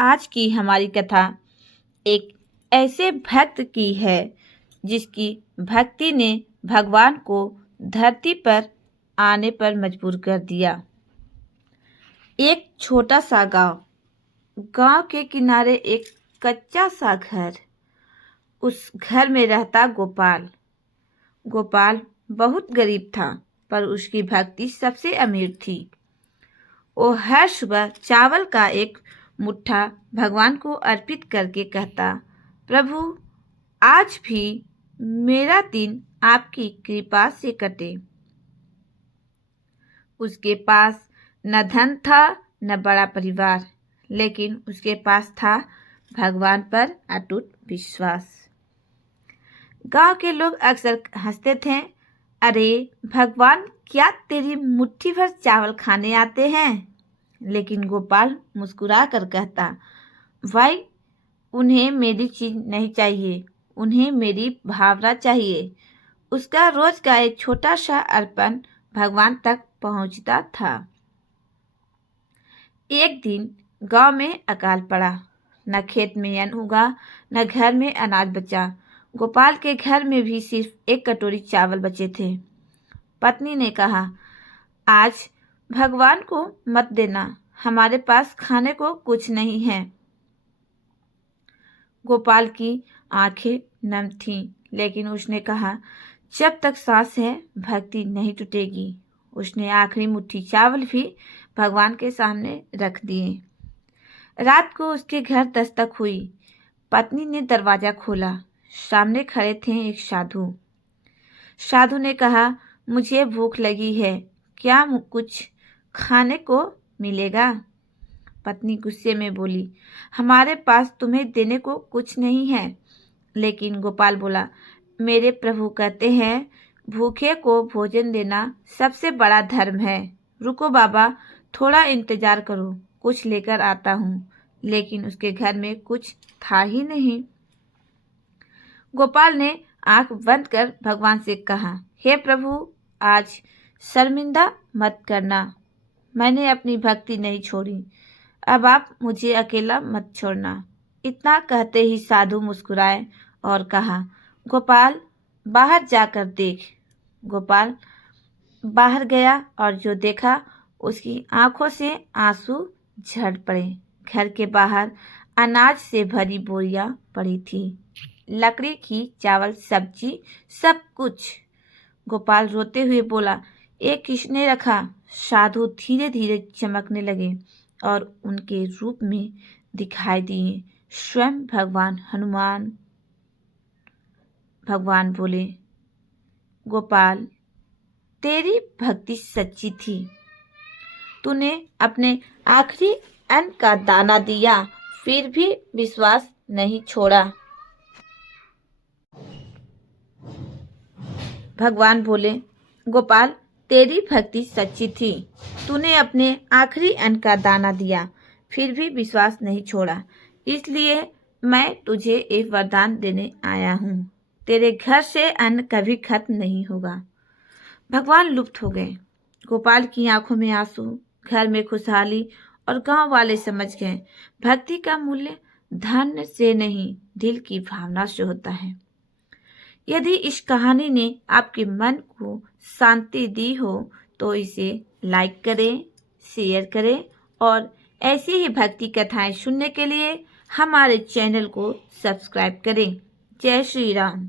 आज की हमारी कथा एक ऐसे भक्त की है जिसकी भक्ति ने भगवान को धरती पर आने पर मजबूर कर दिया। एक छोटा सा गांव के किनारे एक कच्चा सा घर। उस घर में रहता गोपाल। गोपाल बहुत गरीब था, पर उसकी भक्ति सबसे अमीर थी। वो हर सुबह चावल का एक मुट्ठा भगवान को अर्पित करके कहता, प्रभु, आज भी मेरा दिन आपकी कृपा से कटे। उसके पास न धन था न बड़ा परिवार, लेकिन उसके पास था भगवान पर अटूट विश्वास। गांव के लोग अक्सर हंसते थे, अरे भगवान क्या तेरी मुट्ठी भर चावल खाने आते हैं? लेकिन गोपाल मुस्कुरा कर कहता, भाई, उन्हें मेरी चीज नहीं चाहिए, उन्हें मेरी भावना चाहिए। उसका रोज का एक छोटा सा अर्पण भगवान तक पहुंचता था। एक दिन गांव में अकाल पड़ा। न खेत में अन्न उगा, न घर में अनाज बचा। गोपाल के घर में भी सिर्फ एक कटोरी चावल बचे थे। पत्नी ने कहा, आज भगवान को मत देना, हमारे पास खाने को कुछ नहीं है। गोपाल की आंखें नम थीं, लेकिन उसने कहा, जब तक सांस है भक्ति नहीं टूटेगी। उसने आखिरी मुट्ठी चावल भी भगवान के सामने रख दिए। रात को उसके घर दस्तक हुई। पत्नी ने दरवाजा खोला। सामने खड़े थे एक साधु। साधु ने कहा, मुझे भूख लगी है, क्या कुछ खाने को मिलेगा? पत्नी गुस्से में बोली, हमारे पास तुम्हें देने को कुछ नहीं है। लेकिन गोपाल बोला, मेरे प्रभु कहते हैं, भूखे को भोजन देना सबसे बड़ा धर्म है। रुको बाबा, थोड़ा इंतजार करो, कुछ लेकर आता हूँ। लेकिन उसके घर में कुछ था ही नहीं। गोपाल ने आंख बंद कर भगवान से कहा, हे प्रभु, आज शर्मिंदा मत करना, मैंने अपनी भक्ति नहीं छोड़ी, अब आप मुझे अकेला मत छोड़ना। इतना कहते ही साधु मुस्कुराए और कहा, गोपाल, बाहर जाकर देख। गोपाल बाहर गया और जो देखा, उसकी आंखों से आंसू झड़ पड़े। घर के बाहर अनाज से भरी बोरियां पड़ी थी, लकड़ी की, चावल, सब्जी, सब कुछ। गोपाल रोते हुए बोला, ये किसने रखा? साधु धीरे धीरे चमकने लगे और उनके रूप में दिखाई दिए स्वयं भगवान हनुमान। भगवान बोले, गोपाल, तेरी भक्ति सच्ची थी, तूने अपने आखिरी अन्न का दाना दिया, फिर भी विश्वास नहीं छोड़ा। भगवान बोले, गोपाल, तेरी भक्ति सच्ची थी, तूने अपने आखिरी अन्न का दाना दिया, फिर भी विश्वास नहीं छोड़ा। इसलिए मैं तुझे एक वरदान देने आया हूँ, तेरे घर से अन्न कभी खत्म नहीं होगा। भगवान लुप्त हो गए। गोपाल की आंखों में आंसू, घर में खुशहाली, और गांव वाले समझ गए, भक्ति का मूल्य धन से नहीं, दिल की भावना से होता है। यदि इस कहानी ने आपके मन को शांति दी हो तो इसे लाइक करें, शेयर करें और ऐसी ही भक्ति कथाएं सुनने के लिए हमारे चैनल को सब्सक्राइब करें। जय श्री राम।